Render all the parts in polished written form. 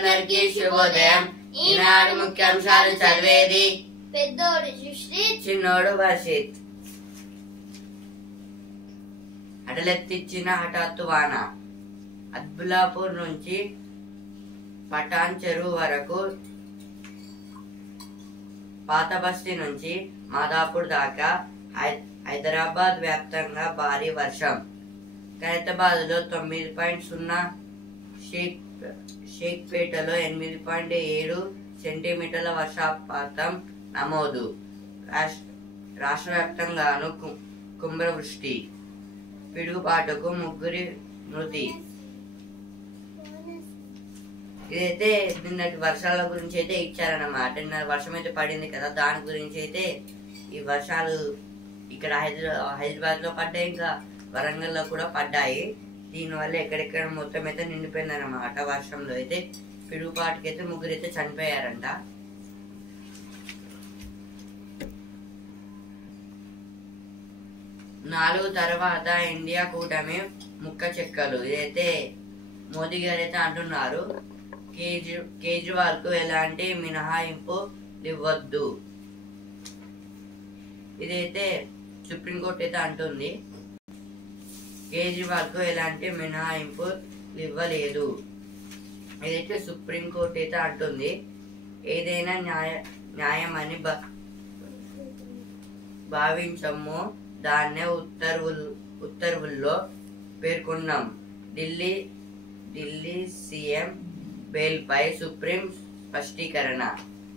శ్రోతలందరికీ శుభోదయం. ఈనాడు ముఖ్యాంశాలు చదివేది పెద్దోడు సృష్టి, చిన్నోడు వర్షిత్. అడలెత్తిచ్చిన హఠాత్తు వాన. అద్బులాపూర్ నుంచి పటాన్ చెరువు వరకు, పాత బస్తీ నుంచి మాదాపూర్ దాకా హైదరాబాద్ వ్యాప్తంగా భారీ వర్షం. ఖైరతాబాద్ లో 9.0, షేక్పేటలో 8.7 సెంటీమీటర్ల వర్షపాతం నమోదు. రాష్ట్ర వ్యాప్తంగాను కుంభవృష్టి. పిడుగుపాటుకు 3 మృతి. ఇదైతే నిన్నటి వర్షాల గురించి అయితే ఇచ్చారన్నమాట. నిన్న వర్షం అయితే పడింది కదా, దాని గురించి అయితే ఈ వర్షాలు ఇక్కడ హైదరాబాద్ లో పడ్డాయి, ఇంకా వరంగల్ లో కూడా పడ్డాయి. దీనివల్ల ఎక్కడెక్కడ మొత్తం అయితే నిండిపోయింది అన్నమాట. వర్షంలో అయితే పిడుగుపాటుకి అయితే 3 అయితే చనిపోయారంట. నాలుగు తర్వాత ఇండియా కూటమి ముక్క చెక్కలు. ఇదైతే మోదీ గారు అయితే అంటున్నారు, కేజ్రీవాల్ కు ఎలాంటి మినహాయింపు ఇవ్వద్దు. ఇదైతే సుప్రీంకోర్టు అయితే అంటుంది, కేజ్రీవాల్ కు ఎలాంటి మినహాయింపు ఇవ్వలేదు. ఇదైతే సుప్రీంకోర్టు అయితే అంటుంది. ఏదైనా న్యాయమని భావించము, దాన్నే ఉత్తర్వుల్లో పేర్కొన్నాం. ఢిల్లీ సీఎం బెయిల్ పై సుప్రీం స్పష్టీకరణ.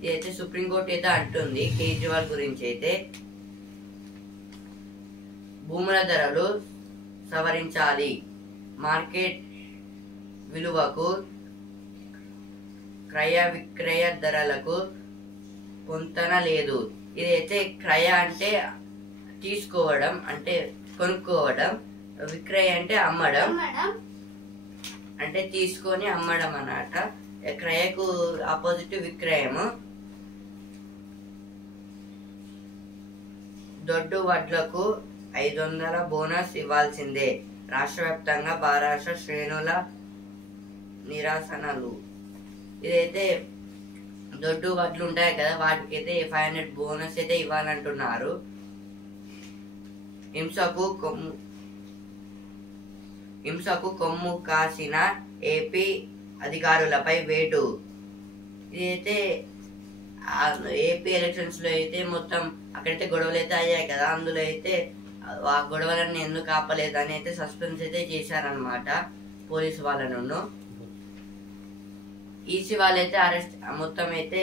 ఇదైతే సుప్రీంకోర్టు అయితే అంటుంది కేజ్రీవాల్ గురించి అయితే. భూముల ధరలు సవరించాలి, మార్కెట్ విలువకు క్రయ విక్రయ ధరలకు పొంతన లేదు. ఇదైతే క్రయ అంటే తీసుకోవడం, అంటే కొనుక్కోవడం, విక్రయ అంటే అమ్మడం, అంటే తీసుకొని అమ్మడం అన్నమాట. క్రయకు ఆపోజిట్ విక్రయము. దొడ్డు వడ్లకు 500 బోనస్ ఇవ్వాల్సిందే. రాష్ట్ర వ్యాప్తంగా మహారాష్ట్ర శ్రేణుల నిరసనలు. ఇదైతే దొడ్డు వడ్లు ఉంటాయి కదా, వాటికి అయితే 500 బోనస్ అయితే ఇవ్వాలంటున్నారు. హింసకు కొమ్ము కాసిన ఏపీ అధికారులపై వేటు. ఇదైతే ఏపీ ఎలక్షన్స్ లో అయితే మొత్తం అక్కడైతే గొడవలు అయితే అయ్యాయి కదా, అందులో అయితే ఆ గొడవలను ఎందుకు ఆపలేదు అని అయితే సస్పెన్స్ అయితే చేశారనమాట పోలీసు వాళ్ళను. ఈసీ వాళ్ళైతే అరెస్ట్ మొత్తం అయితే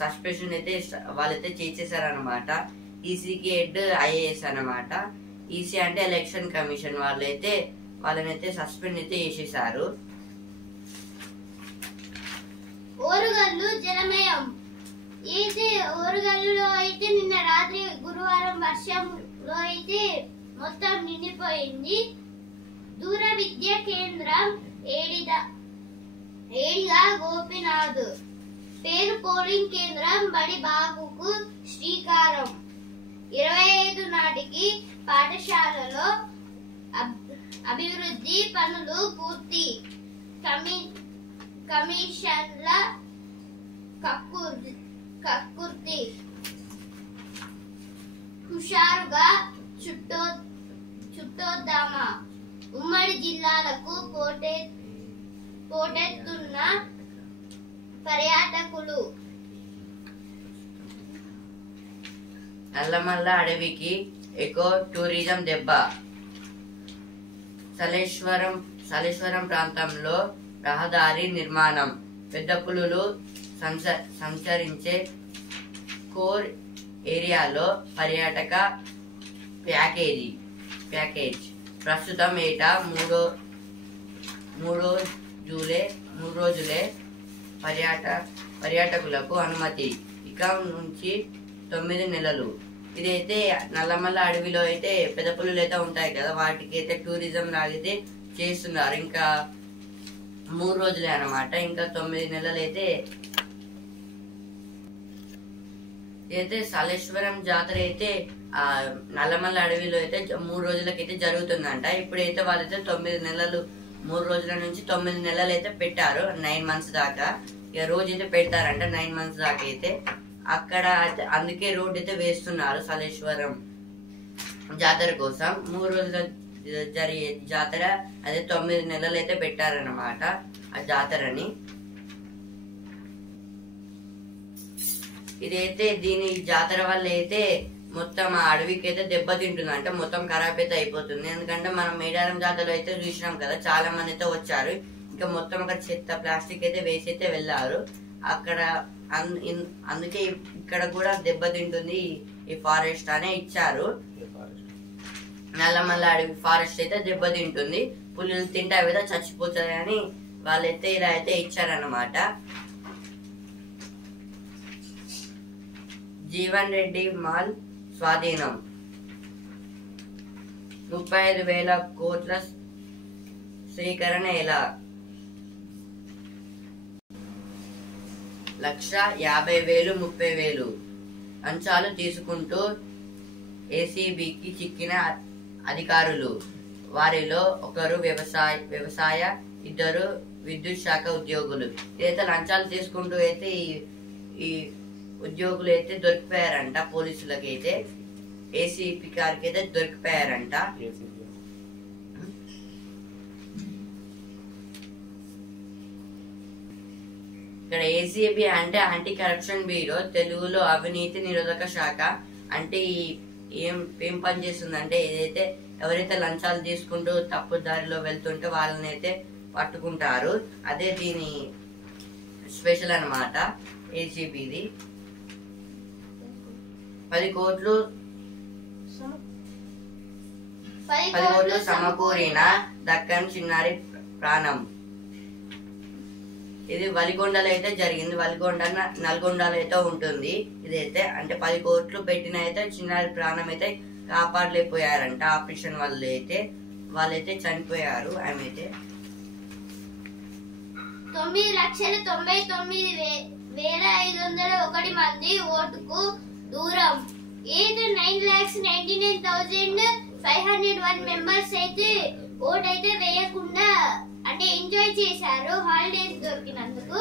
సస్పెన్షన్ అయితే వాళ్ళైతే చేసేసారనమాట. ఈసీకి హెడ్ ఐఏఎస్ అన్నమాట. ఈసీ అంటే ఎలక్షన్ కమిషన్ వాళ్ళైతే వాళ్ళనైతే సస్పెండ్ అయితే చేసేసారు. ఓరుగల్లు జలమయం. ఓరుగల్లులో అయితే నిన్న రాత్రి గురువారం వర్షంలో అయితే మొత్తం నిండిపోయింది. దూర విద్యా కేంద్రం ఏడిగా గోపినాథ్ పేరు పోలింగ్ కేంద్రం బడి బాగుకు శ్రీకారం. 25 నాటికి పాఠశాలలో అభివృద్ధి పనులు పూర్తి. కమిషన్ల కక్కుర్తి. హుషారుగా చుట్టొద్దామా. ఉమ్మడి జిల్లాలకు పోటెత్తున్న పర్యాటకులు. నల్లమల్ల అడవికి ఎకో టూరిజం దెబ్బ. సలేశ్వరం ప్రాంతంలో రహదారి నిర్మాణం. పెద్ద పులులు సంచరించే కోర్ ఏరియాలో పర్యాటక ప్యాకేజ్. ప్రస్తుతం ఏటా 3 రోజులే పర్యాటకులకు అనుమతి, ఇక నుంచి 9 నెలలు. ఇదైతే నల్లమల్ల అడవిలో అయితే పెద్ద పులులు అయితే ఉంటాయి కదా, వాటికి అయితే టూరిజం లాగైతే చేస్తున్నారు. ఇంకా 3 రోజులే అన్నమాట, ఇంకా 9 నెలలు అయితే. అయితే సలేశ్వరం జాతర అయితే నల్లమల్ల అడవిలో అయితే 3 రోజులకైతే జరుగుతుందంట. ఇప్పుడైతే వాళ్ళైతే 9 నెలలు 3 రోజుల నుంచి 9 నెలలు అయితే పెట్టారు, 9 months దాకా. ఇక రోజు అయితే పెడతారంట 9 months దాకా అయితే. అక్కడ అందుకే రోడ్ అయితే వేస్తున్నారు సలేశ్వరం జాతర కోసం. 3 రోజుల జరిగే జాతర, అదే 9 నెలలు అయితే పెట్టారన్నమాట ఆ జాతరని. ఇదైతే దీని జాతర వల్ల అయితే మొత్తం ఆ అడవికి అయితే దెబ్బతింటుంది, అంటే మొత్తం ఖరాబ్ అయితే అయిపోతుంది. ఎందుకంటే మనం మేడారం జాతరలో అయితే చూసినాం కదా, చాలా మంది అయితే వచ్చారు. ఇంకా మొత్తం అక్కడ చెత్త ప్లాస్టిక్ అయితే వేసి అయితే వెళ్ళారు అక్కడ. అందుకే ఇక్కడ కూడా దెబ్బతింటుంది ఈ ఫారెస్ట్ అనే ఇచ్చారు. నల్లమల్ల అడవి ఫారెస్ట్ అయితే దెబ్బతింటుంది, పులులు తింటే అవి అయితే చచ్చిపోతాయి అని వాళ్ళైతే ఇలా అయితే ఇచ్చారన్నమాట. జీవన్ రెడ్డి మాల్ స్వాధీనం. 35,000 కోట్ల స్వీకరణ ఎలా? 1,50,000 30,000 లంచాలు తీసుకుంటూ ఏసీబీకి చిక్కిన అధికారులు. వారిలో ఒకరు వ్యవసాయ 2 విద్యుత్ శాఖ ఉద్యోగులు. ఇదైతే లంచాలు తీసుకుంటూ అయితే ఈ ఉద్యోగులు అయితే దొరికిపోయారంట పోలీసులకి అయితే. ఏసీపీ గారికి అయితే దొరికిపోయారంట. ఇక్కడ ఏసీబీ అంటే యాంటీ కరప్షన్ బ్యూరో, తెలుగులో అవినీతి నిరోధక శాఖ. అంటే ఏం పని చేస్తుందంటే, ఏదైతే ఎవరైతే లంచాలు తీసుకుంటూ తప్పు దారిలో వెళ్తుంటే వాళ్ళని అయితే పట్టుకుంటారు. అదే దీని స్పెషల్ అన్నమాట ఏసీబీది. 10 కోట్లు సమకూరిన దక్కన్ చిన్నారి ప్రాణం. ఇది వలిగొండలో అయితే జరిగింది. వలిగొండ నల్గొండలో అయితే ఉంటుంది. ఇదైతే అంటే 10 కోట్లు పెట్టిన అయితే చిన్నారి ప్రాణం అయితే కాపాడలేకపోయారంట. ఆపరేషన్ వల్ల అయితే వాళ్ళైతే చనిపోయారు. ఆమె అయితే 9,99,501 మంది ఓటుకు దూరం. 9,99,501 మెంబర్స్ అయితే ఓట్ అయితే వేయకుండా అంటే ఎంజాయ్ చేశారు హాలిడేస్ దొరికినందుకు.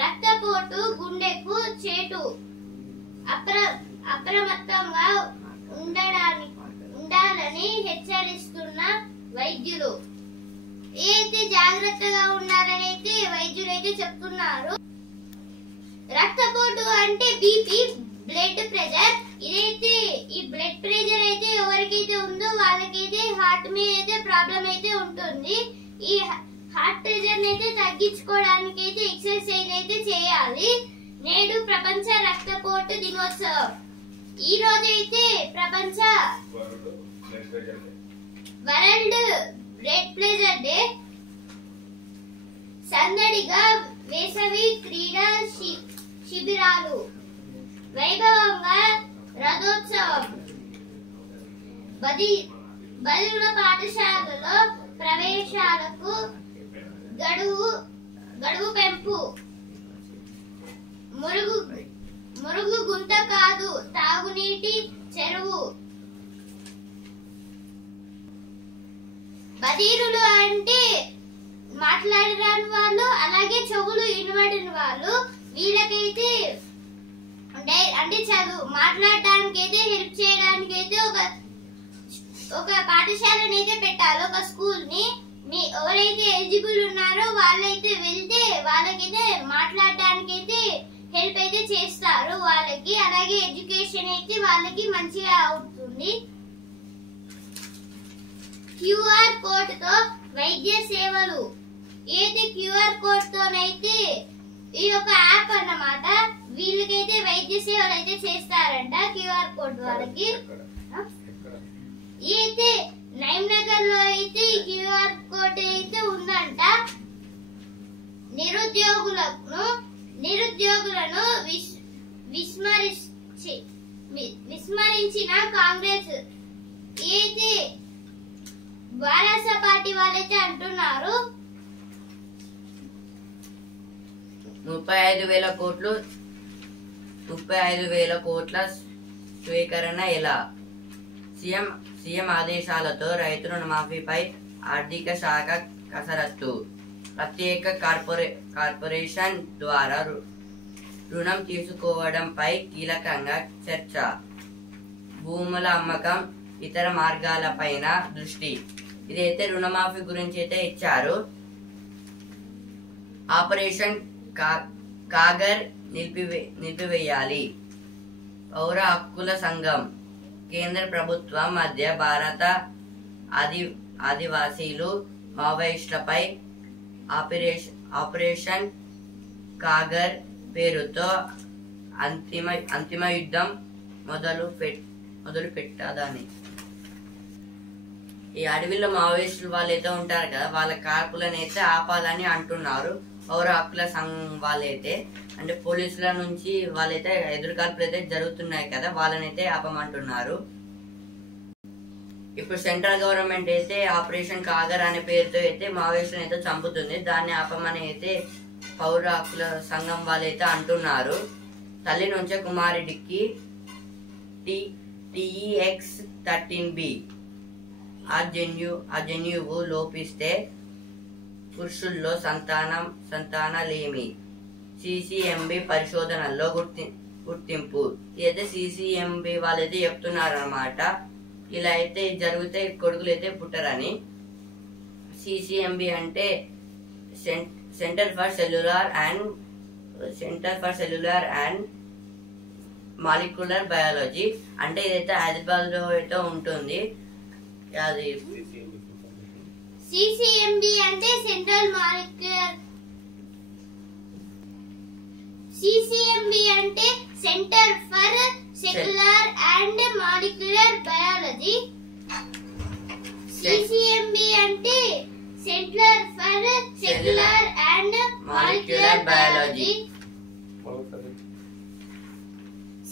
రక్తపోటు, గుండెకు చేటు. అప్రమత్తంగా ఉండాలని హెచ్చరిస్తున్న వైద్యులు. అయితే జాగ్రత్తగా ఉండాలని అయితే వైద్యులు అయితే చెప్తున్నారు. రక్తపోటు అంటే బీపీ, బ్లడ్ ప్రెషర్. ఇదైతే ఈ బ్లడ్ ప్రెషర్ అయితే ఎవరికైతే ఉందో వాళ్ళకైతే హార్ట్ మీద అయితే ప్రాబ్లం అయితే ఉంటుంది. ఈ హార్ట్ ప్రెషర్ అయితే తగ్గించుకోవడానికి అయితే ఎక్సర్సైజ్ అయితే చేయాలి. నేడు ప్రపంచ రక్తపోటు దినోత్సవం. ఈ రోజు అయితే ప్రపంచ వరల్డ్ బ్లడ్ ప్రెషర్ డే. సందడిగా వేసవి క్రీడా శిబిరాలు. వైభవంగా రథోత్సవం. బదుల పాఠశాలలో ప్రవేశాలకు గడువు పెంపు. మురుగు గుంత కాదు, తాగునీటి చెరువు. బదీరులు అంటే మాట్లాడరాని వాళ్ళు, అలాగే చెవులు వినబడిన వాళ్ళు. వీళ్ళకైతే అంటే చదువు మాట్లాడడానికి అయితే హెల్ప్ చేయడానికి అయితే ఒక పాఠశాలని అయితే పెట్టాలి, ఒక స్కూల్ ని. ఎవరైతే ఎలిజిబుల్ ఉన్నారో వాళ్ళైతే వెళ్తే వాళ్ళకైతే మాట్లాడడానికి అయితే హెల్ప్ అయితే చేస్తారు వాళ్ళకి. అలాగే ఎడ్యుకేషన్ అయితే వాళ్ళకి మంచిగా అవుతుంది. క్యూఆర్ కోడ్ తో వైద్య సేవలు. ఏదైతే క్యూఆర్ కోడ్ తోనైతే ఇది ఒక యాప్ అన్నమాట. వీళ్ళకైతే వైద్య సేవలు అయితే చేస్తారంట క్యూఆర్ కోడ్ వాళ్ళకి. అయితే నైమ్నగర్ లో అయితే క్యూఆర్ కోడ్ అయితే ఉందంట. నిరుద్యోగులను విస్మరించిన కాంగ్రెస్. అయితే భారత పార్టీ వాళ్ళైతే అంటున్నారు 35,000 కోట్ల స్వీకరణ ఎలా? సీఎం ఆదేశాలతో రైతు రుణమాఫీపై ఆర్థిక శాఖ కసరత్తు. ప్రత్యేక కార్పొరేషన్ ద్వారా రుణం తీసుకోవడంపై కీలకంగా చర్చ. భూముల అమ్మకం, ఇతర మార్గాలపైన దృష్టి. ఇదైతే రుణమాఫీ గురించి అయితే ఇచ్చారు. ఆపరేషన్ కాగర్ నిలిపివేయాలి. పౌర హక్కుల సంఘం. కేంద్ర ప్రభుత్వం మధ్య భారత ఆదివాసీలు మావోయిస్టులపై ఆపరేషన్ కాగర్ పేరుతో అంతిమ యుద్ధం మొదలు పెట్టాదని. ఈ అడవిలో మావోయిస్టులు వాళ్ళైతే ఉంటారు కదా, వాళ్ళ కాల్పులను అయితే ఆపాలని అంటున్నారు. పౌర హక్కుల సంఘం వాళ్ళైతే, అంటే పోలీసుల నుంచి వాళ్ళైతే ఎదురు కాల్పులు అయితే జరుగుతున్నాయి కదా, వాళ్ళనైతే ఆపమంటున్నారు. ఇప్పుడు సెంట్రల్ గవర్నమెంట్ అయితే ఆపరేషన్ కాగర్ అనే పేరుతో అయితే మావోయిస్టులను అయితే చంపుతుంది. దాన్ని ఆపమని అయితే పౌర హక్కుల సంఘం వాళ్ళైతే అంటున్నారు. తల్లి నుంచే కుమారుడికి TEX13B ఆ జన్యువు లోపిస్తే పురుషుల్లో సంతానలేమి. CCMB పరిశోధనల్లో గుర్తింపు. ఇదైతే CCMB వాళ్ళైతే చెప్తున్నారు అన్నమాట. ఇలా అయితే జరిగితే కొడుకులు అయితే పుట్టరని. CCMB అంటే centre for cellular and molecular biology. అంటే ఇదైతే హైదరాబాద్ లో అయితే ఉంటుంది. అది CCMB అంటే సెంట్రల్ మాలిక్యులర్. CCMB అంటే centre for cellular and molecular biology. CCMB అంటే centre for cellular and molecular biology.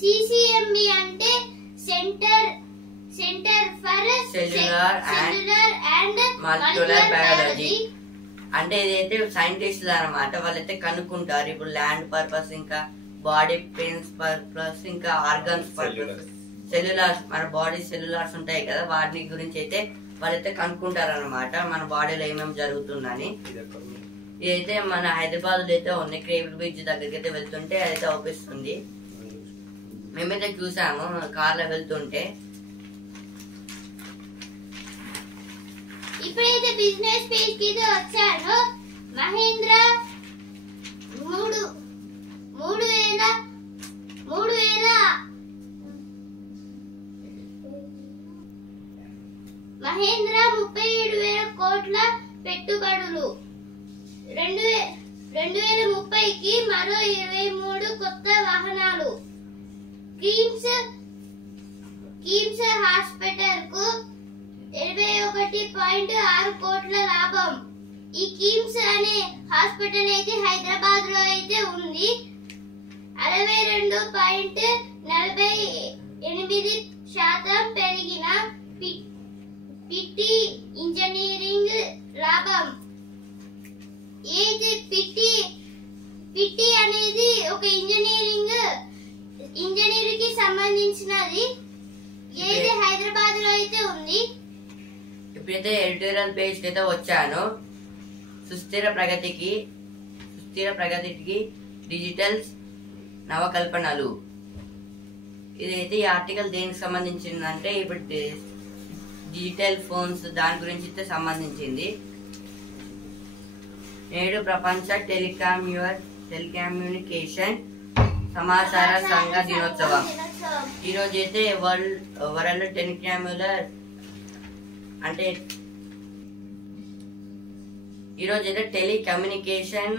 CCMB అంటే centre for cellular and molecular biology. అంటే ఇదైతే సైంటిస్టులు అన్నమాట. వాళ్ళైతే కనుక్కుంటారు ఇప్పుడు ల్యాండ్ పర్పస్, ఇంకా బాడీ పెయిన్స్ పర్పస్, ఇంకా ఆర్గన్స్ పర్పస్, సెల్యులార్స్, మన బాడీ సెల్యులార్స్ ఉంటాయి కదా, వాటి గురించి అయితే వాళ్ళైతే కనుక్కుంటారు అన్నమాట, మన బాడీలో ఏమేమి జరుగుతుందని. ఇదైతే మన హైదరాబాద్ లో అయితే ఉంది. కేబుల్ బ్రిడ్జ్ దగ్గరికి అయితే వెళ్తుంటే అయితే అవుపిస్తుంది. మేమైతే చూసాము కార్లో వెళ్తుంటే. ఇప్పుడైతే బిజినెస్ పేజ్ కి వచ్చాను. మహేంద్ర 37,000 కోట్ల పెట్టుబడులు. 2030కి మరో 23 కొత్త వాహనాలు. కిమ్స్ హాస్పిటల్ కు 21.6 కోట్ల లాభం. ఈ కిమ్స్ అనే హాస్పిటల్ అయితే హైదరాబాద్ లో అయితే ఉంది. 62.48% పెరిగిన పిటి ఇంజనీరింగ్ లాభం. ఏది పిటి అనేది ఒక ఇంజనీరింగ్ కి సంబంధించినది. ఏది హైదరాబాద్ లో అయితే ఉంది. ఇప్పుడైతే ఎడిటోరియల్ పేజ్ కి అయితే వచ్చాను. సుస్థిర ప్రగతికి డిజిటల్ నవకల్పనలు. ఇదైతే ఈ ఆర్టికల్ దేనికి సంబంధించిందంటే ఇప్పుడు డిజిటల్ ఫోన్స్ దాని గురించి అయితే సంబంధించింది. నేడు ప్రపంచ టెలికమ్యూనికేషన్ సమాచార సంఘ దినోత్సవం. ఈరోజు అయితే వరల్డ్ టెలికమ్యూలర్ అంటే ఈరోజు అయితే టెలికమ్యూనికేషన్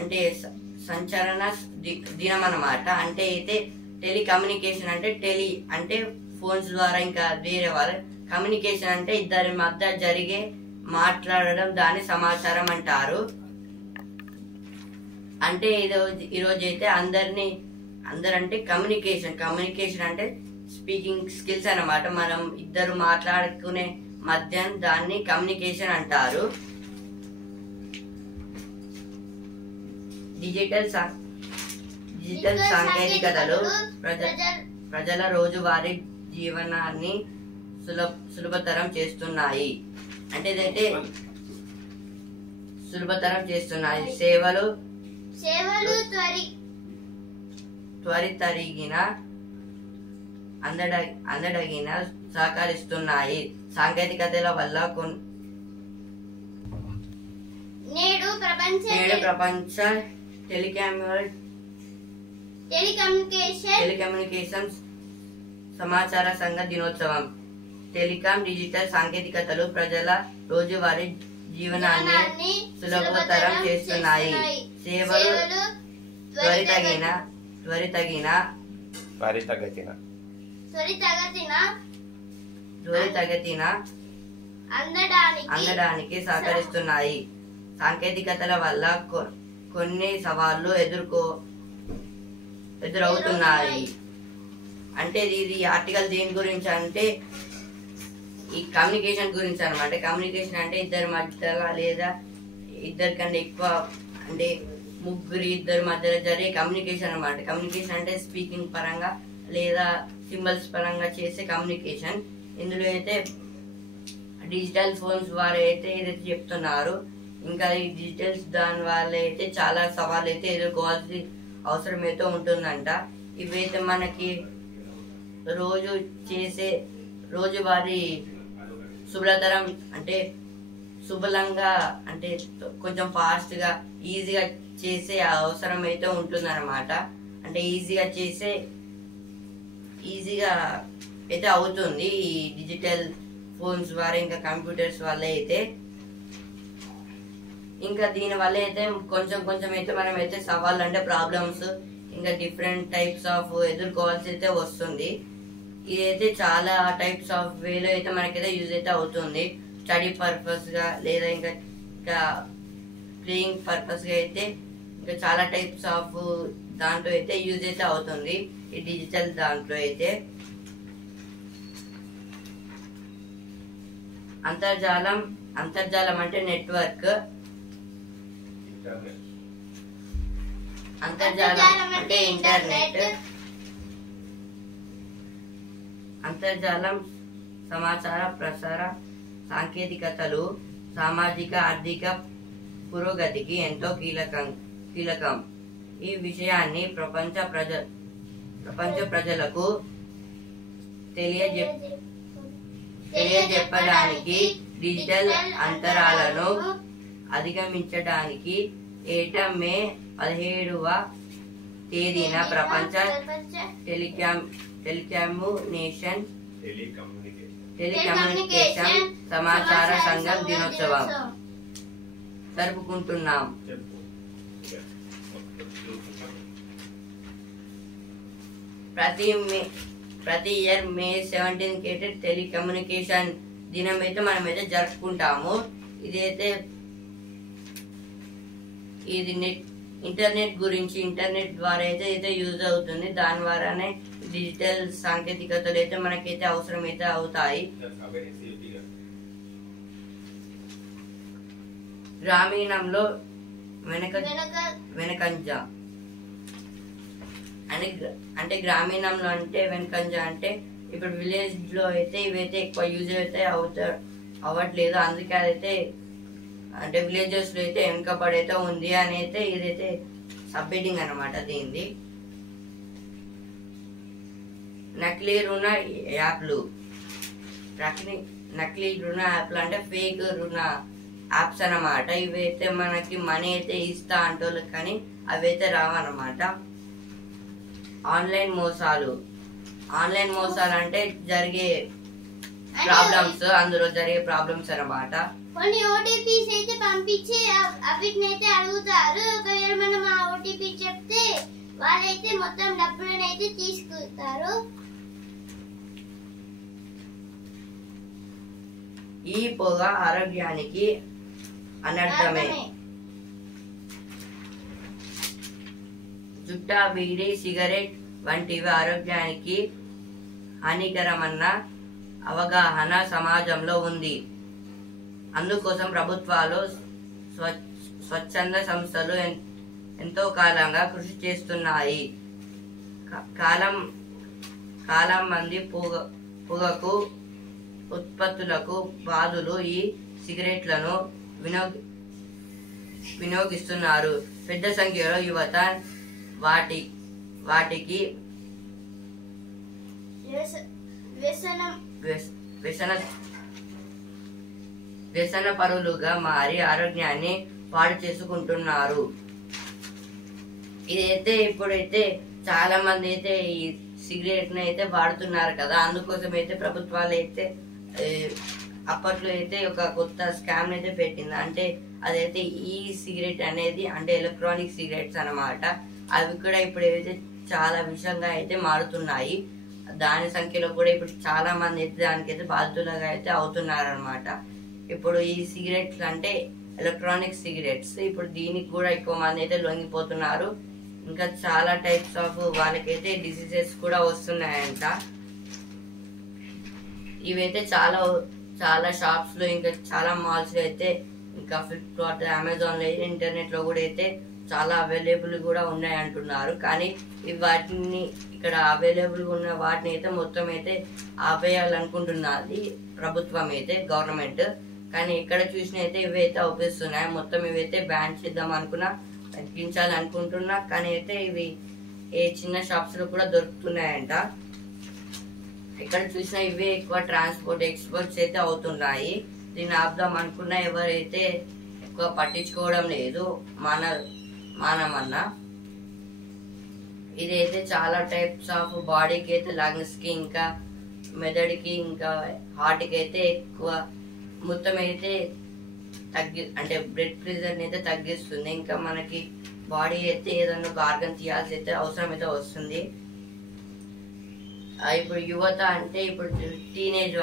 అంటే సంచరణ దినం అన్నమాట. అంటే అయితే టెలికమ్యూనికేషన్ అంటే టెలి అంటే ఫోన్స్ ద్వారా ఇంకా వేరే వాళ్ళ కమ్యూనికేషన్ అంటే ఇద్దరి మధ్య జరిగే మాట్లాడడం, దాని సమాచారం అంటారు. అంటే ఈరోజు అయితే అందరంటే కమ్యూనికేషన్ అంటే స్పీకింగ్ స్కిల్స్ అన్నమాట. మనం ఇద్దరు మాట్లాడుకునే మధ్య దాన్ని కమ్యూనికేషన్ అంటారు. డిజిటల్ సాంకేతికతలు ప్రజల రోజువారీ జీవనాన్ని సులభతరం చేస్తున్నాయి. అంటే ఇదైతే సులభతరం చేస్తున్నాయి. సేవలు త్వరితగిన అందడగిన సహకరిస్తున్నాయి. సాంకేతికతల వల్ల నేడు ప్రపంచ టెలికమ్యూనికేషన్స్ సమాచార సంఘ దినోత్సవం. టెలికాం డిజిటల్ సాంకేతికతలు ప్రజల రోజువారీ జీవనాన్ని సులభతరం చేస్తున్నాయి. సేవలు త్వరితగతిన అందడానికి సహకరిస్తున్నాయి. సాంకేతికతల వల్ల కొన్ని సవాళ్లు ఎదురవుతున్నాయి. అంటే ఇది ఆర్టికల్ దేని గురించి అంటే ఈ కమ్యూనికేషన్ గురించి అనమాట. కమ్యూనికేషన్ అంటే ఇద్దరి మధ్యలో లేదా ఇద్దరి కంటే ఎక్కువ అంటే ఇద్దరి మధ్యలో జరిగే కమ్యూనికేషన్ అనమాట. కమ్యూనికేషన్ అంటే స్పీకింగ్ పరంగా లేదా సింబల్స్ పరంగా చేసే కమ్యూనికేషన్. ఇందులో అయితే డిజిటల్ ఫోన్స్ వారు అయితే ఏదైతే చెప్తున్నారు, ఇంకా ఈ డిజిటల్స్ దాని వల్ల అయితే చాలా సవాళ్ళు అయితే ఎదుర్కోవాల్సిన అవసరం అయితే ఉంటుందంట. ఇవైతే మనకి రోజువారీ శుభ్రతరం అంటే శుభలంగా అంటే కొంచెం ఫాస్ట్ గా ఈజీగా చేసే అవసరం అయితే ఉంటుందన్నమాట. అంటే ఈజీగా అయితే అవుతుంది ఈ డిజిటల్ ఫోన్స్ ద్వారా ఇంకా కంప్యూటర్స్ వల్ల అయితే. ఇంకా దీని వల్ల అయితే కొంచెం అయితే మనం అయితే సవాళ్ళు అంటే ప్రాబ్లమ్స్ ఇంకా డిఫరెంట్ టైప్స్ ఆఫ్ ఎదుర్కోవాల్సి అయితే వస్తుంది. ఇదైతే చాలా టైప్స్ ఆఫ్ వేలో అయితే మనకైతే యూజ్ అయితే అవుతుంది. స్టడీ పర్పస్ గా లేదా ఇంకా ప్లేయింగ్ పర్పస్ గా అయితే ఇంకా చాలా టైప్స్ ఆఫ్ దాంట్లో అయితే యూజ్ అయితే అవుతుంది ఈ డిజిటల్ దాంట్లో అయితే. అంతర్జాలం అంటే నెట్వర్క్. అంతర్జాలం అంటే ఇంటర్నెట్. అంతర్జాలం సమాచార ప్రసార సాంకేతికతలు సామాజిక ఆర్థిక పురోగతికి ఎంతో కీలకం. ఈ విషయాన్ని ప్రపంచ ప్రజలకు తెలియజెప్పడానికి డిజిటల్ అంతరాలను అధిగమించడానికి ఏటా మే 17వ తేదీన ప్రపంచ టెలికమ్యూనికేషన్ సమాచార సంఘం దినోత్సవం జరుపుకుంటున్నాం. ప్రతి ఇయర్ మే 17కి అయితే టెలికమ్యూనికేషన్ దినం అయితే మనం అయితే జరుపుకుంటాము. ఇది ఇంటర్నెట్ గురించి ఇంటర్నెట్ ద్వారా అయితే యూజ్ అవుతుంది. దాని ద్వారానే డిజిటల్ సాంకేతికతలు అయితే మనకైతే అవసరం అయితే అవుతాయి. గ్రామీణంలో వెనకంజ అంటే గ్రామీణంలో అంటే వెనకంజ అంటే ఇప్పుడు విలేజ్ లో అయితే ఇవైతే ఎక్కువ యూజ్ అయితే అవ్వట్లేదు. అందుకే అదైతే అంటే విలేజెస్ లో అయితే వెనుకబడైతే ఉంది అని అయితే ఇదైతే సబ్మిటింగ్ అనమాట. దీనిది నకిలీ రుణ యాప్లు. నకిలీ రుణ యాప్లు అంటే ఫేక్ రుణ యాప్స్ అన్నమాట. ఇవైతే మనకి మనీ అయితే ఇస్తా అంటోళ్ళు కానీ అవైతే రావన్నమాట. ఆన్లైన్ మోసాలు అంటే జరిగే ప్రాబ్లమ్స్, అందులో జరిగే ప్రాబ్లమ్స్ అన్నమాట. కొన్ని ఓటీపీస్ అయితే పంపించి అవిటిని అయితే అడుగుతారు. ఒకవేళ మనం ఆ ఓటీపీ చెప్తే వాళ్ళైతే మొత్తం డబ్బులను అయితే తీసుకుంటారు. ఈ పొగ ఆరోగ్యానికి అనర్థమే. చుట్టా, బీడీ, సిగరెట్ వంటివి ఆరోగ్యానికి హానికరమన్న అవగాహన సమాజంలో ఉంది. అందుకోసం ప్రభుత్వాలు స్వచ్ఛంద సంస్థలు ఎంతో కాలంగా కృషి చేస్తున్నాయి. కాలం మంది పొగకు ఉత్పత్తులకు బాధలు ఈ సిగరెట్లను వినియోగిస్తున్నారు. పెద్ద సంఖ్యలో యువత వాటికి వ్యసన పరులుగా మారి ఆరోగ్యాన్ని పాడు చేసుకుంటున్నారు. ఇదైతే ఇప్పుడైతే చాలా మంది అయితే ఈ సిగరెట్ ని అయితే వాడుతున్నారు కదా, అందుకోసం అయితే ప్రభుత్వాలు అయితే అప్పట్లో అయితే ఒక కొత్త స్కామ్ అయితే పెట్టింది. అంటే అదైతే ఈ సిగరెట్ అనేది అంటే ఎలక్ట్రానిక్ సిగరెట్స్ అన్నమాట. అవి కూడా ఇప్పుడు అయితే చాలా విషంగా అయితే మారుతున్నాయి. దాని సంఖ్యలో కూడా ఇప్పుడు చాలా మంది అయితే దానికైతే బాధితులుగా అయితే అవుతున్నారు అనమాట. ఇప్పుడు ఈ సిగరెట్స్ అంటే ఎలక్ట్రానిక్ సిగరెట్స్ ఇప్పుడు దీనికి కూడా ఎక్కువ మంది అయితే లొంగిపోతున్నారు. ఇంకా చాలా టైప్స్ ఆఫ్ వాళ్ళకైతే డిసీజెస్ కూడా వస్తున్నాయంట. ఇవైతే చాలా షాప్స్ లో ఇంకా చాలా మాల్స్ లో అయితే ఇంకా ఫ్లిప్కార్ట్, అమెజాన్ లో ఇంటర్నెట్ లో కూడా అయితే చాలా అవైలబుల్ కూడా ఉన్నాయి అంటున్నారు. కానీ వాటిని ఇక్కడ అవైలబుల్ ఉన్న వాటిని అయితే మొత్తం అయితే ఆపేయాలనుకుంటున్నది ప్రభుత్వం అయితే, గవర్నమెంట్. కానీ ఎక్కడ చూసినా అయితే ఇవైతే అవుపిస్తున్నాయి. మొత్తం ఇవైతే బ్యాన్ చేద్దాం అనుకున్నా, తగ్గించాలనుకుంటున్నా, కానీ అయితే ఇవి ఏ చిన్న షాప్స్ లో కూడా దొరుకుతున్నాయంట. ఎక్కడ చూసినా ఇవే ఎక్కువ ట్రాన్స్పోర్ట్ ఎక్స్పోర్ట్స్ అయితే అవుతున్నాయి. దీన్ని ఆపుదాం అనుకున్నా ఎవరైతే ఎక్కువ పట్టించుకోవడం లేదు మానమన్నా. ఇదైతే చాలా టైప్స్ ఆఫ్ బాడీకి అయితే లంగ్స్ కి ఇంకా మెదడుకి ఇంకా హార్ట్ కి అయితే ఎక్కువ మొత్తం అయితే అంటే బ్లడ్ ప్రెషర్ అయితే తగ్గిస్తుంది. ఇంకా మనకి బాడీ అయితే ఏదన్నా ఒక ఆర్గన్ తీయాల్సి అయితే అవసరం అయితే వస్తుంది. ఇప్పుడు యువత అంటే ఇప్పుడు టీనేజ్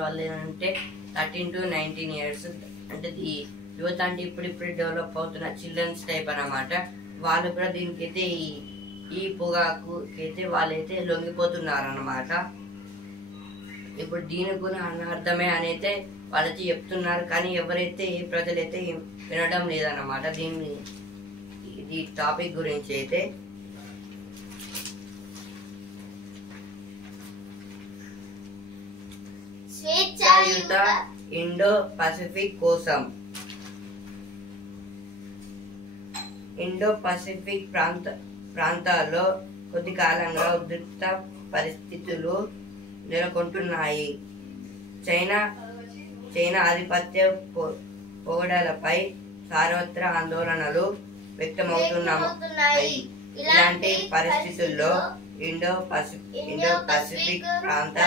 వాళ్ళు అంటే 13 to 19 years అంటే ఈ యువత అంటే ఇప్పుడు డెవలప్ అవుతున్న చిల్డ్రన్స్ టైప్ అన్నమాట. వాళ్ళు కూడా దీనికైతే ఈ పొగాకు అయితే వాళ్ళైతే లొంగిపోతున్నారు అన్నమాట. ఇప్పుడు దీని కూడా అనార్థమే అని అయితే వాళ్ళైతే చెప్తున్నారు. కానీ ఎవరైతే ప్రజలైతే వినడం లేదన్నమాట ఈ టాపిక్ గురించి అయితే. స్వేచ్ఛాయుత ఇండో పసిఫిక్ కోసం ఇండో పసిఫిక్ ప్రాంతాల్లో కొద్ది కాలంగా ఉద్రిక్త పరిస్థితులు నెలకొంటున్నాయి. చైనా ఆధిపత్య పోగడాలపై సర్వత్రా ఆందోళనలు వ్యక్తమవుతున్నాయి. ఇలాంటి పరిస్థితుల్లో ఇండో పసిఫిక్ ప్రాంత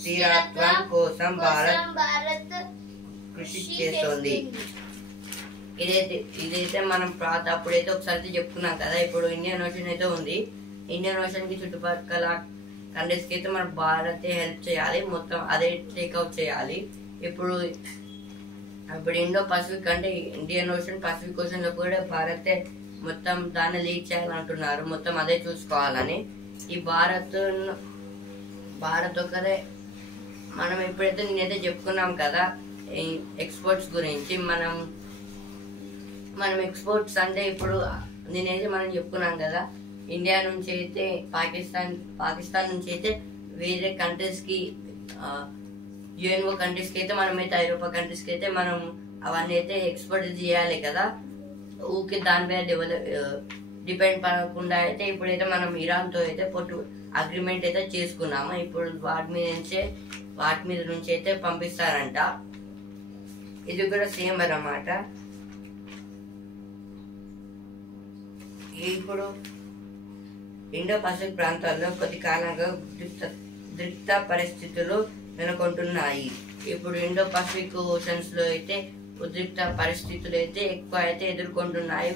స్థిరత్వం కోసం భారత్ కృషి చేస్తోంది. ఇదైతే మనం అప్పుడైతే ఒకసారి చెప్పుకున్నాం కదా. ఇప్పుడు ఇండియన్ ఓషన్ అయితే ఉంది. ఇండియన్ ఓషన్ కి చుట్టుపక్కల కంట్రీస్ కి అయితే మన భారత్ హెల్ప్ చేయాలి, మొత్తం అదే టేక్అవుట్ చేయాలి. ఇప్పుడు ఇండో పసిఫిక్ అంటే ఇండియన్ ఓషన్, పసిఫిక్ ఓషన్ లో కూడా భారత్ మొత్తం దాన్ని లీడ్ చేయాలంటున్నారు. మొత్తం అదే చూసుకోవాలని. ఈ భారత్ ఒకరే మనం ఇప్పుడైతే నేనైతే చెప్పుకున్నాం కదా ఎక్స్పోర్ట్స్ గురించి. మనం ఎక్స్పోర్ట్స్ అంటే ఇప్పుడు నేనైతే మనం చెప్పుకున్నాం కదా, ఇండియా నుంచి అయితే పాకిస్తాన్ నుంచి అయితే వేరే కంట్రీస్ కి యుఎన్ఓ కంట్రీస్ కి అయితే మనమైతే ఐరోపా కంట్రీస్ కి అయితే మనం అవన్నీ అయితే ఎక్స్పోర్ట్ చేయాలి కదా. ఊకే దాని మీద డిపెండ్ పడకుండా అయితే ఇప్పుడైతే మనం ఇరాన్ తో అయితే అగ్రిమెంట్ అయితే చేసుకున్నాము. ఇప్పుడు వాటి మీద నుంచి అయితే పంపిస్తారంట. ఇది కూడా సేమ్ అన్నమాట. ఇప్పుడు ఇండో పసిఫిక్ ప్రాంతాల్లో కొద్ది కాలంగా ఉద్రిక్త పరిస్థితులు నెలకొంటున్నాయి. ఇప్పుడు ఇండో పసిఫిక్ ఓషన్స్ లో అయితే ఉద్రిక్త పరిస్థితులు అయితే ఎక్కువ అయితే ఎదుర్కొంటున్నాయి.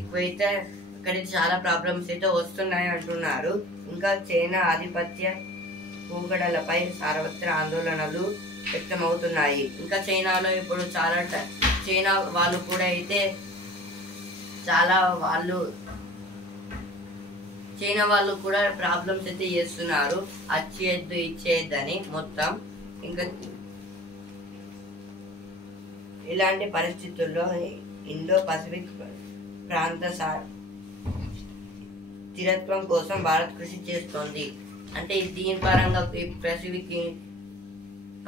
ఎక్కువైతే అక్కడైతే చాలా ప్రాబ్లమ్స్ అయితే వస్తున్నాయి అంటున్నారు. ఇంకా చైనా ఆధిపత్య పోగడలపై సర్వత్రా ఆందోళనలు వ్యక్తమవుతున్నాయి. ఇంకా చైనాలో ఇప్పుడు చైనా వాళ్ళు కూడా అయితే చైనా వాళ్ళు కూడా ప్రాబ్లమ్స్ అయితే చేస్తున్నారు. అచ్చేయద్దు ఇచ్చేయద్దని మొత్తం. ఇంకా ఇలాంటి పరిస్థితుల్లో ఇండో పసిఫిక్ ప్రాంత స్థిరత్వం కోసం భారత్ కృషి చేస్తోంది. అంటే దీని పరంగా ఈ Pacific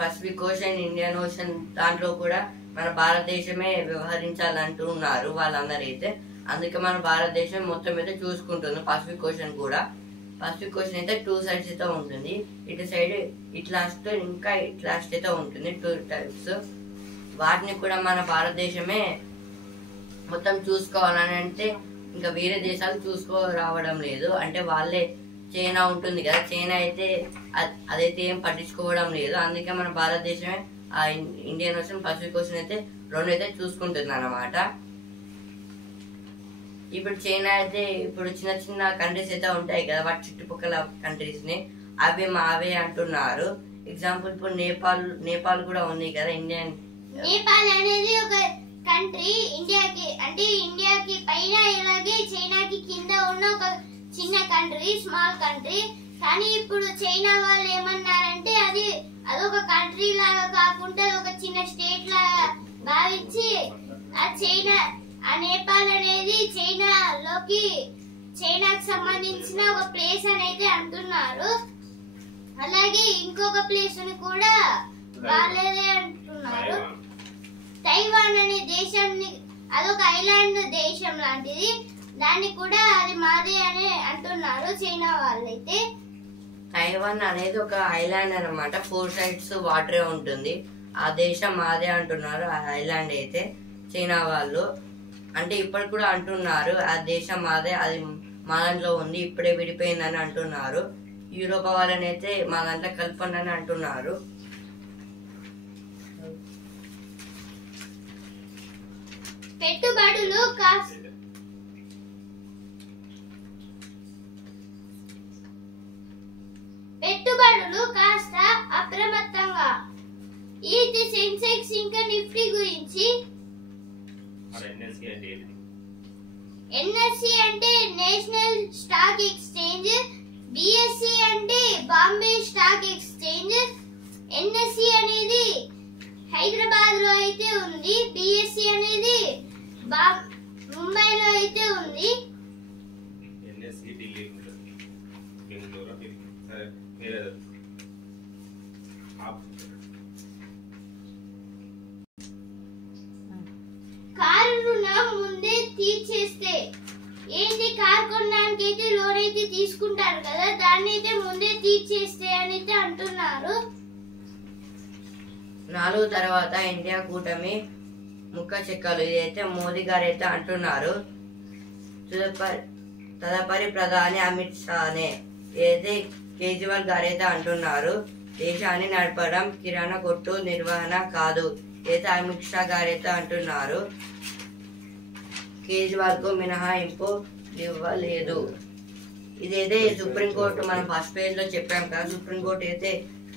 Pacific ocean, Indian ocean దాంట్లో కూడా మన భారతదేశమే వ్యవహరించాలంటున్నారు వాళ్ళందరైతే. అందుకే మన భారతదేశం మొత్తం అయితే చూసుకుంటుంది పసిఫిక్ ఓషన్ కూడా. పసిఫిక్ ఓషన్ అయితే 2 sides అయితే ఉంటుంది. ఇటు సైడ్ ఇట్లాస్ట్ ఇంకా ఇట్లాస్ట్ అయితే ఉంటుంది, 2 types. వాటిని కూడా మన భారతదేశమే మొత్తం చూసుకోవాలని అంటే ఇంకా వేరే దేశాలు చూసుకోరావడం లేదు. అంటే వాళ్ళే చైనా ఉంటుంది కదా, చైనా అయితే అదైతే ఏం పట్టించుకోవడం లేదు. అందుకే మన భారతదేశమే ఆ ఇండియన్ ఓషన్, పసిఫిక్ ఓషన్ అయితే 2 అయితే చూసుకుంటుంది అన్నమాట. ఇప్పుడు చైనా అయితే ఇప్పుడు చిన్న చిన్న కంట్రీస్ అయితే ఉంటాయి కదా, వాటి చుట్టుపక్కల కంట్రీస్ ని అవి మావే అంటున్నారు. ఎగ్జాంపుల్ ఇప్పుడు నేపాల్ కూడా ఉంది కదా. నేపాల్ అనేది ఒక కంట్రీ ఇండియాకి, అంటే ఇండియాకి పైన ఇలాగే చైనాకి కింద ఉన్న ఒక చిన్న కంట్రీ, స్మాల్ కంట్రీ. కానీ ఇప్పుడు చైనా వాళ్ళు ఏమన్నారంటే అదొక కంట్రీ లాగా కాకుండా ఒక చిన్న స్టేట్ లాగా భావించి ఆ నేపాల్ అనేది చైనాకి సంబంధించిన ఒక ప్లేస్ అని అయితే అంటున్నారు. అలాగే ఇంకొక ప్లేస్ ని కూడా వాళ్ళదే అంటున్నారు. తైవాన్ అనే దేశాన్ని, అదొక ఐలాండ్ దేశం లాంటిది, దాన్ని కూడా అది మాదే అని అంటున్నారు చైనా వాళ్ళైతే. తైవాన్ అనేది ఒక ఐలాండ్ అన్నమాట, 4 sides వాటరే ఉంటుంది. ఆ దేశం మాదే అంటున్నారు ఆ ఐలాండ్ అయితే చైనా వాళ్ళు. అంటే ఇప్పుడు కూడా అంటున్నారు ఆ దేశం మాదే, అది మా దాంట్లో ఉంది, ఇప్పుడే విడిపోయిందని అంటున్నారు. యూరోప్ వాళ్ళని అయితే మా దాంట్లో కలపండి అని అంటున్నారు. పెట్టుబడులు కాస్త అప్రమత్తంగా. ఇది సెన్సెక్స్ ఇంకా నిఫ్టీ గురించి. ఎన్ఎస్సి అంటే నేషనల్ స్టాక్ ఎక్స్చేంజ్, బిఎస్సి అంటే బాంబే స్టాక్ ఎక్స్చేంజ్. ఎన్ఎస్సి అనేది హైదరాబాద్ లో అయితే ఉంది, బిఎస్సి అనేది ముంబైలో అయితే ఉంది. కారు రుణం ముందే తీర్చేస్తే ఏంటి, కారు కొనడానికి అయితే లోన్ అయితే తీసుకుంటారు కదా, దాన్ని అయితే ముందే తీర్చేస్తే అని అయితే అంటున్నారు. 4 తర్వాత ఇండియా కూటమి ముక్క చెక్కలు, ఇదైతే మోదీ గారు అయితే అంటున్నారు. తదుపరి ప్రధాని అమిత్ షానే ఏదైతే కేజ్రీవాల్ గారు అయితే అంటున్నారు. దేశాన్ని నడపడం కిరాణా కొట్టు నిర్వహణ కాదు, అయితే అమిత్ షా గారు అయితే అంటున్నారు. కేజ్రీవాల్ కు మినహాయింపు ఇవ్వలేదు. ఇదైతే సుప్రీంకోర్టు మనం ఫస్ట్ పేజ్ లో చెప్పాం కదా, సుప్రీంకోర్టు అయితే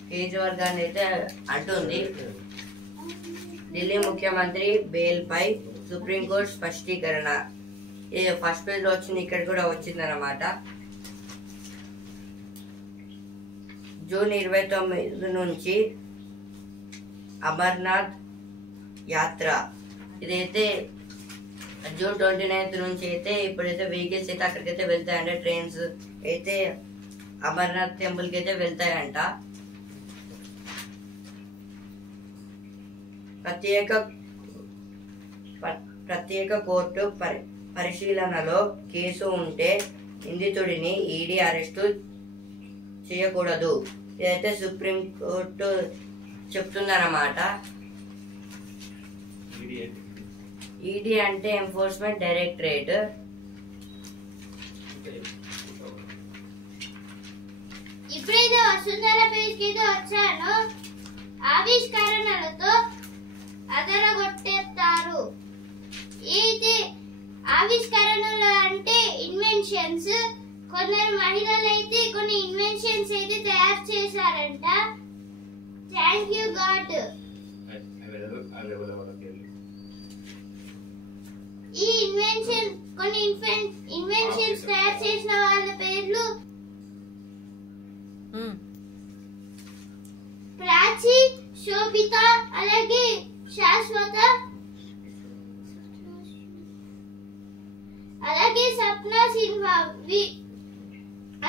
కేజ్రీవాల్ గారిని అయితే అంటుంది. ఢిల్లీ ముఖ్యమంత్రి బెయిల్ పై సుప్రీంకోర్టు స్పష్టీకరణ. ఇది ఫస్ట్ పేజ్ లో వచ్చింది, ఇక్కడ కూడా వచ్చింది అన్నమాట. జూన్ 29 నుంచి అమర్నాథ్ యాత్ర, ఇదైతే జూన్ 29 నుంచి అయితే ఇప్పుడైతే వెహికల్స్ అయితే అక్కడికైతే వెళ్తాయంట. ట్రైన్స్ అయితే అమర్నాథ్ టెంపుల్ కి అయితే వెళ్తాయంట. ప్రత్యేక కోర్టు పరిశీలనలో కేసు ఉంటే నిందితుడిని ఈడీ అరెస్టు చేయకూడదు. ఇదైతే సుప్రీం కోర్టు చెప్తుందన్నమాట. ఈడీ అంటే ఎన్ఫోర్స్మెంట్ డైరెక్టరేట్. ఇప్పుడైతే వసుంధర పేజ్ కి వచ్చాను. ఆవిష్కరణలతో అదరగొట్టేస్తారు. అయితే ఆవిష్కరణలు అంటే ఇన్వెన్షన్స్. కొందరు మహిళలు అయితే కొన్ని ఇన్వెన్షన్స్ అయితే తయారు చేశారంట. Thank you God. ఈ కొన్ని ఇన్వెన్షన్స్ తయారు చేసిన వాళ్ళ పేర్లు ప్రాచి, శోభిత, అలాగే శాశ్వత, అలాగే సప్న సిన్హా,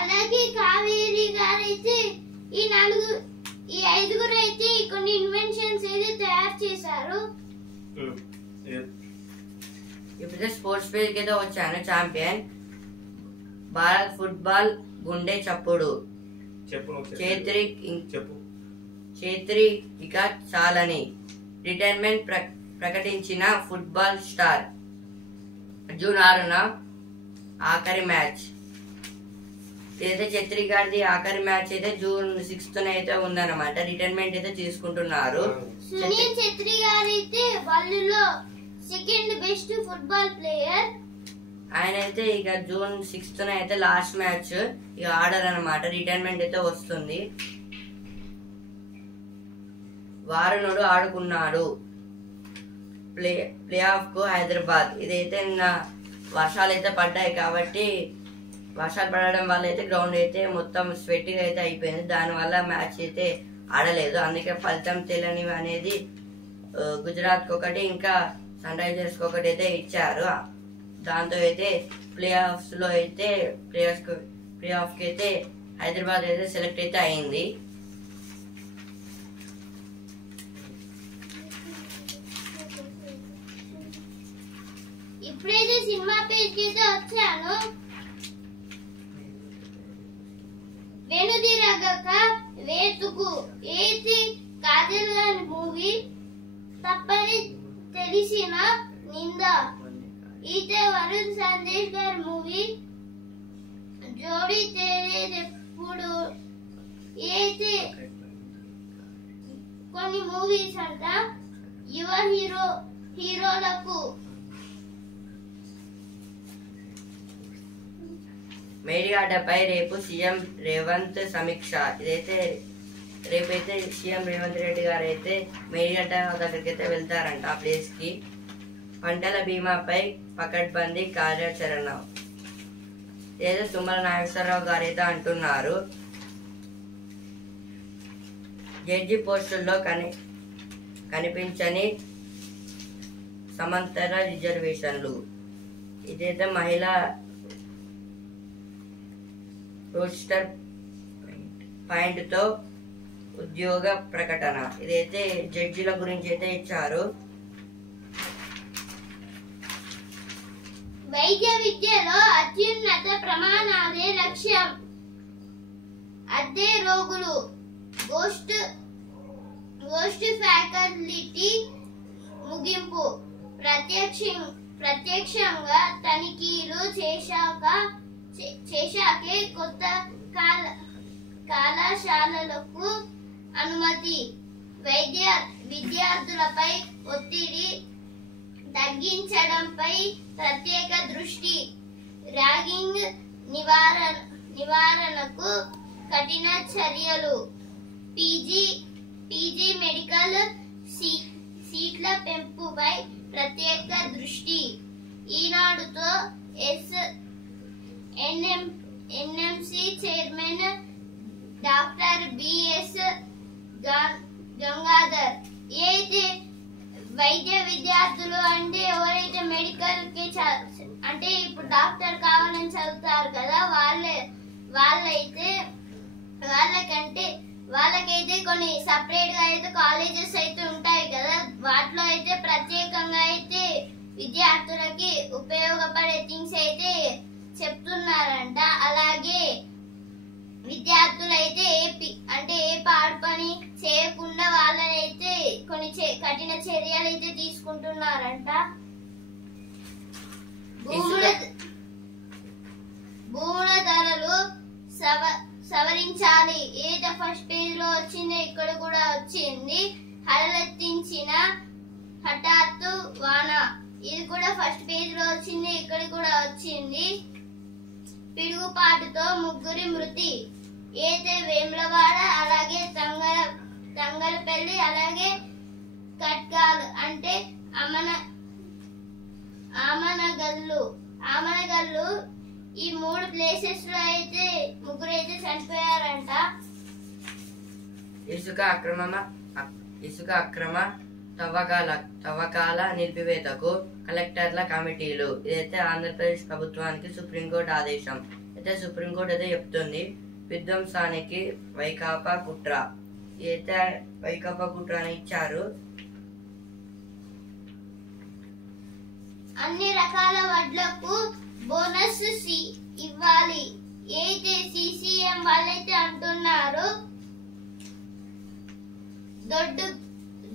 అలాగే కావేరి గారైతే ఈ ఈ ఐదుగురు అయితే కొన్ని ఇన్వెన్షన్స్ అయితే తయారు చేశారు. ఇప్పుడు స్పోర్ట్స్ పేజ్ కి అయితే వచ్చాను. ఛాంపియన్ భారత్ ఫుట్బాల్ గుండె చప్పుడు చేత్రి ఇక చాలని రిటైర్మెంట్ ప్రకటించిన ఫుట్బాల్ స్టార్. జూన్ 6న ఆఖరి మ్యాచ్. ఇదైతే ఛత్రి గారిది ఆఖరి మ్యాచ్ అయితే జూన్ 6న అయితే ఉందన్నమాట. రిటైర్మెంట్ అయితే తీసుకుంటున్నారు. సునీల్ ఛత్రి గారు అయితే వరల్డ్లో సెకండ్ బెస్ట్ ఫుట్బాల్ ప్లేయర్. ఆయన అయితే ఇక జూన్ 6న అయితే లాస్ట్ మ్యాచ్ ఇక ఆడర్ అన్నమాట. రిటైర్మెంట్ అయితే వస్తుంది. వారనుడు ఆడుకున్నాడు. ప్లే ఆఫ్ కు హైదరాబాద్. ఇదైతే వర్షాలు అయితే పడ్డాయి కాబట్టి వర్షాలు పడడం వల్ల అయితే గ్రౌండ్ అయితే మొత్తం స్వెట్టింగ్ అయితే అయిపోయింది. దానివల్ల మ్యాచ్ అయితే ఆడలేదు. అందుకే ఫలితం తెలియని అనేది గుజరాత్ ఒకటి ఇంకా సన్ రైజర్స్ ఒకటి అయితే ఇచ్చారు. దాంతో అయితే ప్లే ఆఫ్ కి అయితే హైదరాబాద్ అయితే సెలెక్ట్ అయితే అయింది. ఇప్పుడైతే సినిమా పేజ్ కి అయితే వచ్చాను. వెనుదిరగక వేతుకు ఏతి కాజల్ గారి మూవీ తప్పని తెలిసిన నింద. ఈతే వరుణ్ సందేశ్ గారి మూవీ జోడి తేరేదెప్పుడు. ఏతే కొన్ని మూవీస్ అంట యువ హీరోలకు. మేడిగడ్డపై రేపు సీఎం రేవంత్ సమీక్ష. ఇదైతే రేపైతే సీఎం రేవంత్ రెడ్డి గారు అయితే మేడిగడ్డ దగ్గరికి అయితే వెళ్తారంట ఆ ప్లేస్ కి. పంటల బీమాపై పకడ్బందీ కార్యాచరణ. ఇదైతే తుమ్మల నాగేశ్వరరావు గారు అయితే అంటున్నారు. జడ్జి పోస్టుల్లో కనిపించని సమాంతర రిజర్వేషన్లు. ఇదైతే మహిళా రోస్టర్ పాయింట్ తో ఉద్యోగ ప్రకటన. ఇదైతే జడ్జిల గురించి అయితే ఇచ్చారు. వైద్య విద్యలో అత్యున్నత ప్రమాణాలే లక్ష్యం. అద్దె రోగులు గోష్ఠి ఫ్యాకల్టీ ముగింపు. ప్రత్యక్షంగా తనిఖీలు చేశాకే కొత్త కళాశాలలకు అనుమతి. విద్యార్థులపై ఒత్తిడి తగ్గించడంపై ప్రత్యేక దృష్టి. ర్యాగింగ్ నివారణకు కఠిన చర్యలు. పీజీ మెడికల్ సీట్ల పెంపుపై ప్రత్యేక దృష్టి. ఈనాడుతో NMC chairman doctor BS Gangadhar. అయితే వైద్య విద్యార్థులు అంటే ఎవరైతే మెడికల్ కి అంటే ఇప్పుడు డాక్టర్ కావాలని చదువుతారు కదా, వాళ్ళకైతే కొన్ని సపరేట్ గా అయితే కాలేజెస్ అయితే ఉంటాయి కదా, వాటిలో అయితే ప్రత్యేకంగా అయితే విద్యార్థులకి ఉపయోగపడే థింగ్స్ అయితే చెప్తున్నారంట. అలాగే విద్యార్థులైతే ఏ పాడు పని చేయకుండా వాళ్ళనైతే కొన్ని కఠిన చర్యలు అయితే తీసుకుంటున్నారంట. భూముల ధరలు సవరించాలి. ఏదో ఫస్ట్ పేజ్ లో వచ్చింది, ఇక్కడ కూడా వచ్చింది. హడలెత్తించిన హఠాత్తు వాన. ఇది కూడా ఫస్ట్ పేజ్ లో వచ్చింది, ఇక్కడ కూడా వచ్చింది. పిడుగుపాటుతో ముగ్గురి మృతి. ఏతే వేములవాడ, అలాగే తంగలపల్లి, అలాగే కట్కాలు అంటే ఆమనగల్లు ఈ 3 ప్లేసెస్ లో అయితే ముగ్గురు అయితే చనిపోయారంట. ఇసుక అక్రమ తవ్వకాల నిలిపివేతకు కలెక్టర్ల కమిటీలు. ఇదైతే ఆంధ్రప్రదేశ్ ప్రభుత్వానికి సుప్రీంకోర్టు ఆదేశం. అయితే సుప్రీంకోర్టు అయితే చెప్తుంది విధ్వంసానికి వైకాపా కుట్ర. అయితే వైకాపా కుట్ర ఇచ్చారు. అన్ని రకాల వడ్లకు బోనస్ ఇవ్వాలి అయితే సిసిఎం వాళ్ళైతే అంటున్నారు.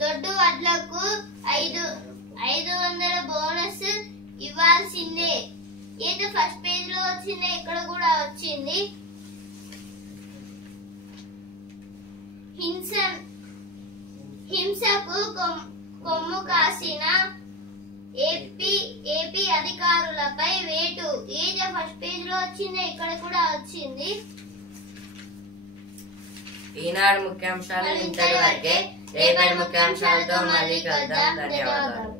దొడ్డు వడ్లకు 500 బోనస్ ఇవ్వాల్సిందే. ఏదో ఫస్ట్ పేజ్ లో వచ్చింది, ఇక్కడ కూడా వచ్చింది. హింసకు కొమ్ము కాసిన ఏపీ అధికారులపై వేటు. ఏదో ఫస్ట్ పేజ్ లో వచ్చింది, ఇక్కడ కూడా వచ్చింది. ఈనాడు ముఖ్యాంశాలు ఇంతవరకే. రేపటి ముఖ్యాంశాలతో మళ్ళీ కలుద్దాం. ధన్యవాదాలు.